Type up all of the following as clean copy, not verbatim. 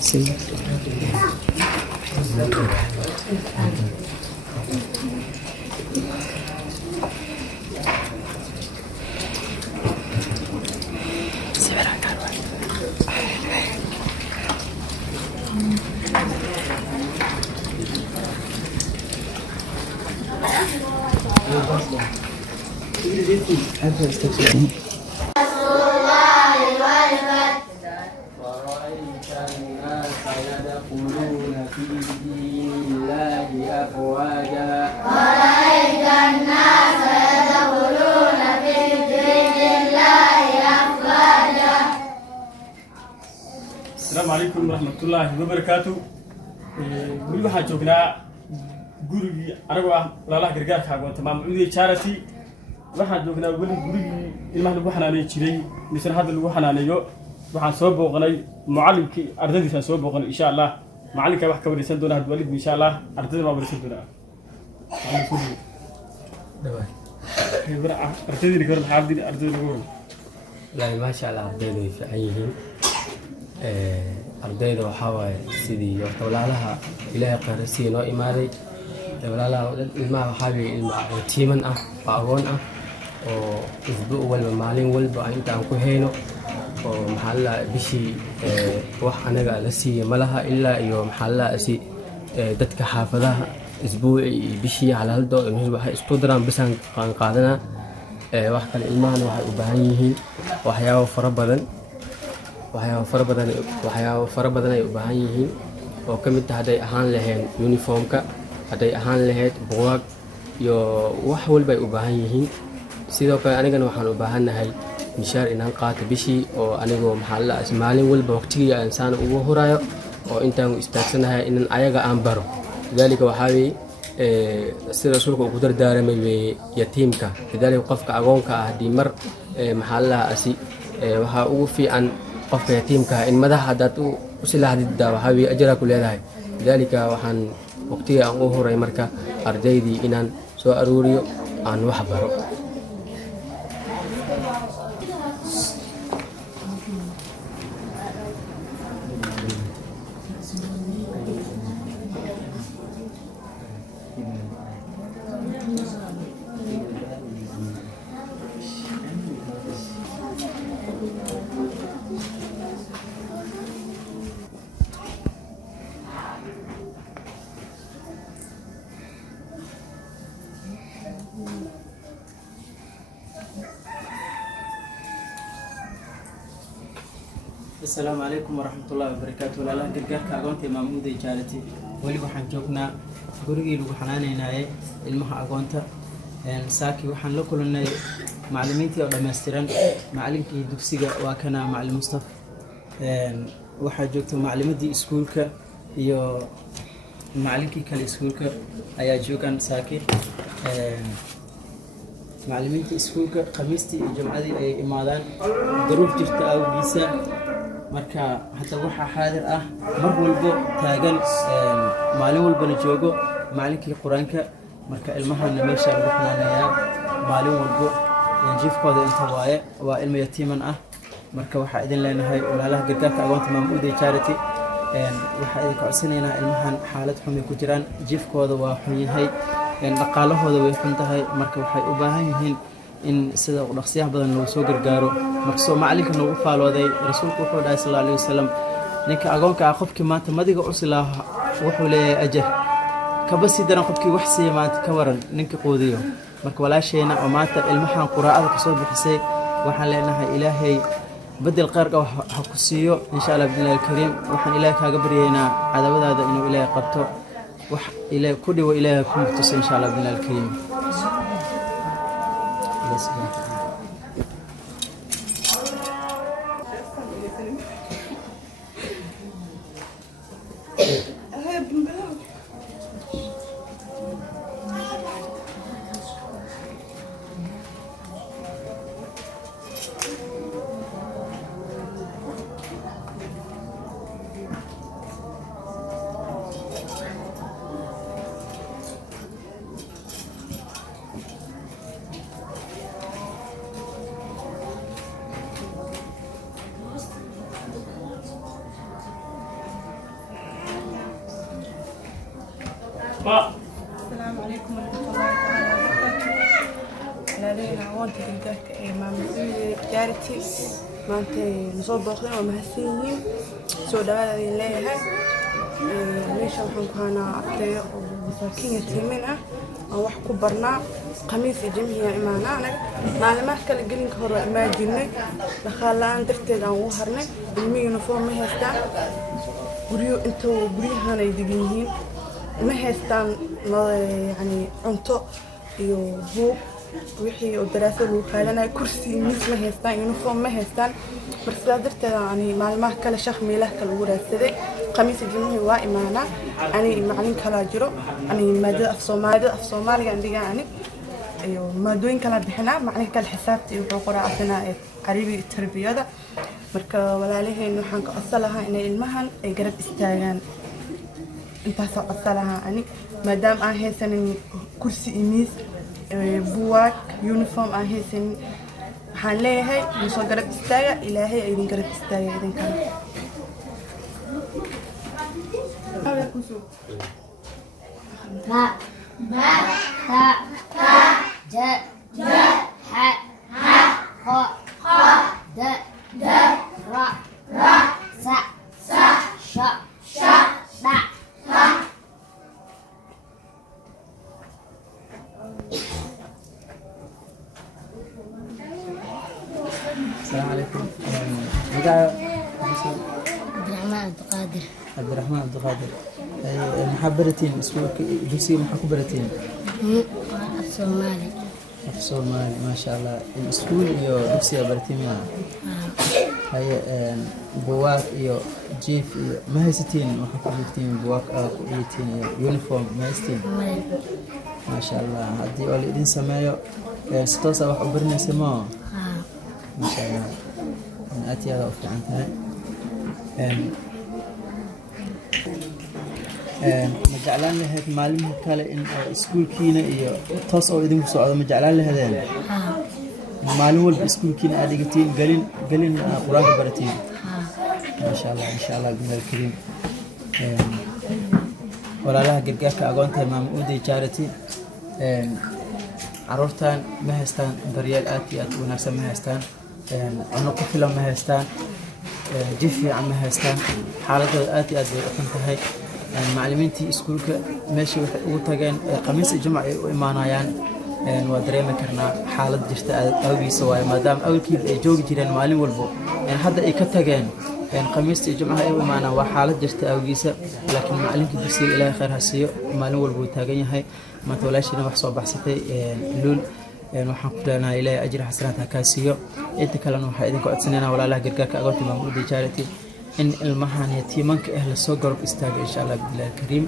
Sim. السلام عليكم ورحمة الله وبركاته. قولي waxaan joognaa gurigii anagu ah walaalaha gargaarka aqoonta maamulida charity waxaan joognaa gurigii ilmaha lagu xanaaneeyo jiray misal hadda lagu xanaaneeyo waxaan soo booqnay macallinkii ardaydiisa soo booqnay insha Allah macallinka wax ka wareysan doona hadda walid insha Allah ardayda ma wareysan doona ardayda kor xaaladiin ardayda ugu لا ما شاء الله ardayda fi ayhiin ardayda waxa way sidii walaalaha ilaahay qarasiin oo imaaday walaalaha ilmaha waxa way ilmaha tiiman ah aqoon ah oo isbuuc walba maalin walba intaan ku hayno oo maxalla bishii wax anaga la siiyay malaha ilaa iyo maxalla si dadka xaafadaha isbuuci bishii hal doo inuu waxa isku daraan bisan qaadana wax kale ilmahan waxay u baahan yihiin waxyaabo fara badan ay u baahan yihiin oo ka mid ah haday ahaan lahayn uniformka haday ahaan lahayd buugaag iyo wax walba ay u baahan yihiin sidoo kale anigana waxaan u baahanahay mishaar inaan qaato bishii oo anigoo maxalla maalin walba waqtiga aan saan ugu horayo oo intaan istaagsanahay in ayaga aan baro dalika waxa weey sida rasuulku ugu dardaaramay yatiimka dalika qofka agoonka ah dimar maxalla asi waxa ugu fiican qofka yatiimka in madaxa dad u silahdida waxa weey ajra ku leedahay dalika waxaan waqtiga aan u horay marka ardaydii inaan soo aruuriyo aan wax baro السلام عليكم ورحمة الله وبركاته. ولا gargaarka aqoonta maamulida charity wali waxaan joognaa gurigii lagu xanaaneynay ilmaha aqoonta saaki waxaan la kulanay macallimiintii oo dhameystiran macallinkii dugsiga waa kana macallin Mustafa waxa joogto macallimadii iskuulka iyo macallinkii kale iskuulka ayaa joogan saaki macallimiintii iskuulka khamiistii iyo jumcadii ay imaadaan duruuf jirta awgiisa marka hada waxa xaadir ah mar walba taagan maalin walba la joogo maalinkii quraanka marka ilmahana meesha lagu xanaaneeyaa maalin walba jiifkooda inta waaye waa ilmo yatiiman ah marka waxa idin leenahay walaalaha gargaarka aqoonta maamulida charity waxa idin codsanaynaa ilmahan xaalad xun ku jiraan jiifkooda waa xun yahay dhaqaalahooda way xun tahay marka waxay u baahan yihiin in sida dhaqsiyaha badan loo soo gargaaro marka soo macallinka noogu faalooday rasuulku wuxuu dhahay sallallahu alayhi wasallam ninka agoonka ah qofkii maanta madiga u silaaha wuxuu leeyahay ajar kaba sii daran qofkii wax siiya maanta ka waran ninka qoodiyo marka walaasheena oo maanta ilmahan quraacada ka soo bixisay waxaan leenahay ilaahay بدل قارق حكسيو إن شاء الله بإذن الله الكريم وحن إلهي كاقبرينا عذاب هذا إنه إلهي قبطه إلهي كل وإلهي كمكتس إن شاء الله بإذن الله الكريم السلام عليكم ورحمة الله تعالى وبركاته. لدينا عوانت الجاك مع مسؤولية جارتي ما أنت نصوب بخير ومهسيين سو دواء اللي هاي ليش وحنا كنا عطي ومساكين يتيمنا أو وحكو برنا قميص جميع إيماننا معلومات كلا جلين كهرة ما جينا دخلنا درتي عن وهرنا بالمية نفوم مهستا بريو أنتو بريهانا يدقينين ما هستان يعني عنتو يو بوك وحي ودراسة وكالنا كرسي ميس ما هستان يونيفورم ما هستان بس درت يعني معلومات كلا شخ ميله كلا وراسة قميص الجمهوري وإيمانا يعني معلم كلا جرو يعني مادة في صومالي عندي يعني أيوة مادوين كلا بحنا معني كلا حسابتي وقرأ عنا قريبي التربية ده مركا ولا عليه إنه حنك أصلها إن المهن يقرب استاجان انت أصلها يعني مادام أهيسن كرسي إميس بواك يونيفورم أهيسن حنلاقي مش قرب استاجا إلهي أيدين قرب استاجا أيدين كان ما تا ج ح خ د ر س ش د السلام عليكم عبد الرحمن عبد القادر محبرتين اسمك جنسية محبرتين الصومالي الصومالي ما شاء الله الاسكول يو جنسية برتين هاي بواك يو جيف ما هي ستين محبرتين بواك يتين يونيفورم ما يستين ما شاء الله هدي أولي إدين سمايو ستوسا وحبرنا سماو ما شاء الله أنا أتي هذا أفضل عنها مجعلان لهذا معلم كلا إن سكول كينا إياه تص أو إذا مساعدة مجعلان لهذا معلوم السكول كينا أديكتين قلين قرآن برتين ما شاء الله إن شاء الله بنا الكريم ولا لها قرقاك أقوانتها مع مؤودي جارتي عرفتان ما هستان بريال آتيات ونفسا ما هستان أنا قفلا ما هستان جفي عم هستان حالة آتيات بأخنتهاي معلمينتي اسكولك ماشي ugu tageen qamiis jimca ay u imaanayaan waa dareemi karnaa xaalad jirta awgiisa waay maadaama awlkii ay joogi jireen maalin walbo hadda ay ka tageen qamiistii jimca ay u imaanaan waa xaalad jirta awgiisa laakiin macallinkii dugsiga ilaahay khayr ha siiyo maalin walbo uu taagan yahay maanta walaashina wax soo baxsatay luul waxaan ku leenahay ilaahay ajri xasanaad ha ka siiyo inta kalena waxa idin ku codsanaynaa walaalaha gargaarka agoonta maamulada charity إن المهن يتيمنك أهل الصقر بيستاج إن شاء الله بالله الكريم.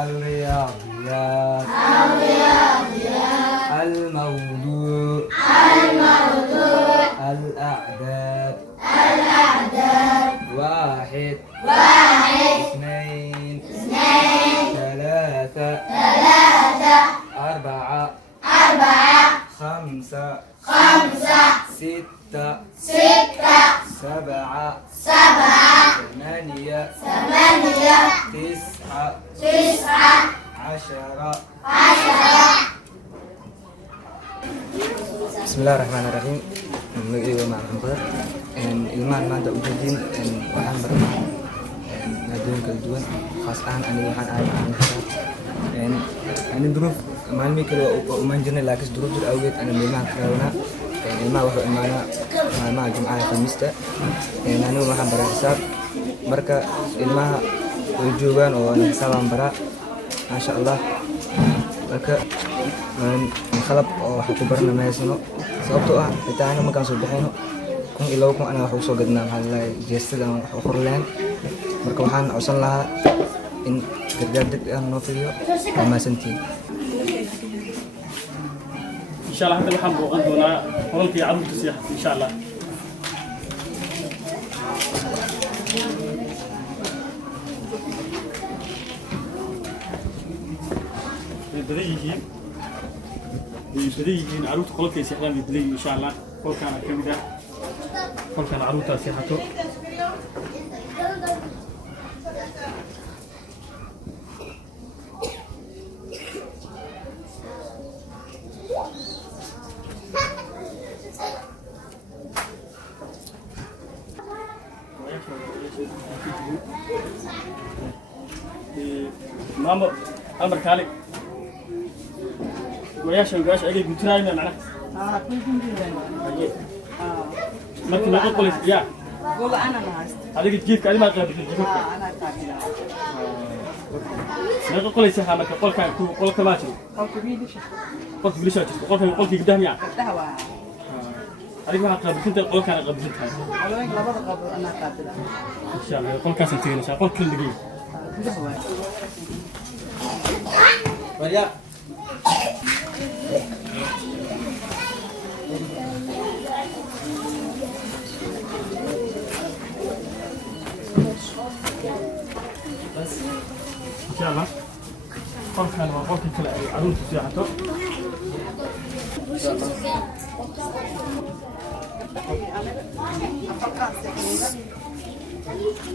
الرياضيات الموضوع الأعداد واحد اثنين ثلاثة أربعة خمسة ستة سبعة ثمانية تسعة 10 بسم الله الرحمن الرحيم magacayga waa Maxamed Badar ilmahan maanta u jeedin waxaan baranaa maadooyin kala duwan khaas ahaan aniga waxaan ahay macallin duruuf maalmihii kale waa u imaan jirnay laakiin duruuf jir awgeed ana ilmahan ka raadinaa ilmaha wuxuu imaanaa maalmaha jumcaha khamiista anigu waxaan baraa xisaab marka ilmaha way joogaan oo ana xisaabaan baraa maasha allah marka qalab oo wax ku barana ma haysano sababtoo ah xitaa anaga markaan soo baxayno 1 iyo 2 kun anaga wax u soo gadnaa maxaa la leeyahay jeestada aan wax u qor lahayn marka waxaan codsan lahaa in gargaar degdeg ah noo fidiyo waa mahadsantihiin insha allah hadda waxaan booqan doonaa qolalkii carruurta siyaxad insha allah بديهين عروت قولك يا سيحان بدلي إن شاء الله قول كان كمدة قول كان عروتها سيحته ماما أمر كالي وياش وياش أجي بتراي من معنا. كل جنبي ما كنا نقول يا. والله أنا ما هست. هذيك تجيب كلمة غير تجيب. أنا كاتبة. نقول لي سحامك قول كان قول كماتي. قول كبيرش. قول كبيرش قول قدام يعني. دهوا. هذيك ما قبل كنت قول كان قبل كنت. والله لا بدأ قبل أنا كاتبة. إن شاء الله قول كاسنتين إن شاء الله قول كل دقيقة. دهوا. ويا إن شاء الله قول كان وقول كل عروض سياحته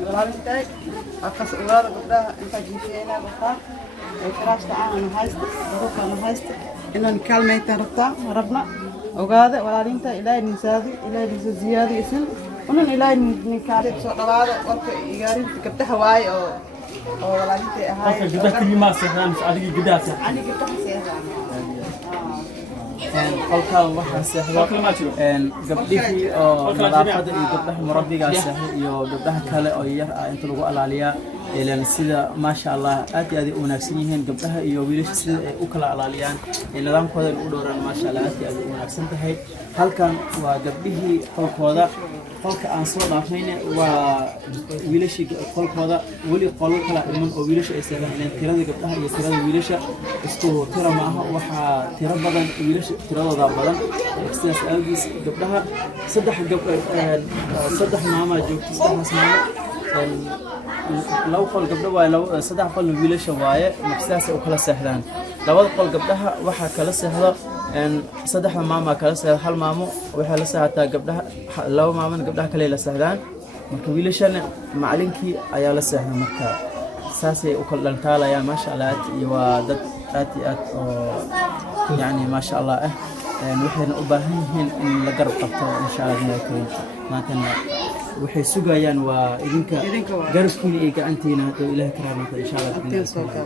الهارنتاج أقص أولاد قدها أنت جيتينا بطاق الكراش تعاون هايست ظروف أنا هايست إنه نكلم يتربطا ربنا وقاعدة ولا أنت إلى نسادي إلى زيادة اسم ونن إلى نكلم صوت هذا وقت يقارن كبتها واي أو ولا أنت هاي قدها كلمة سهلة مش عادي قدها سهلة أنا كبتها سهلة qolkaan waxaan seexdo gabdhihii oo nadaafada iyo gabdhaha murabbiga seexdo iyo gabdhaha kale oo yar ah inta lagu ilaaliyaa ilaan sida maasha Allah aad iyo aad u wanaagsan yihiin gabdhaha iyo wiilasha sida ay u kala ilaaliyaan nidaamkooda u dhowraan maasha Allah aad iyo aad u wanaagsan tahay halkan waa gabdhihii qolkooda qolka aan soo dhaafayna waa wiilashii qolkooda wali qol kala dhiman oo wiilasha ay seexdaan tirada gabdhaha iyo tirada wiilasha isku tiro ma aha waxa tiro badan wiilasha tiradooda badan sidaas awgiis gabdhaha saddex maama joogto saddex maama laba qol gabdho waa saddex qol wiilasha waaye nafsidaas ay kala seexdaan labada qol gabdhaha waxa kala seexdo saddex maama kala seexdo hal maamo waxa la seexataa gabdhaha laba maamo gabdhaha kale la seexdaan marka wiilashana macallinkii ayaa la seexday marka saasay u kala dhantaalayaan maasha Allah iyo waa dad aad iyo aad oo يعني ما شاء الله وحنا أباهين إن لقرب قطع إن شاء الله ناكل مثلا وحي سجيان وإذنك قرب كوني إيجا أنتينا إله كرامة إن شاء الله.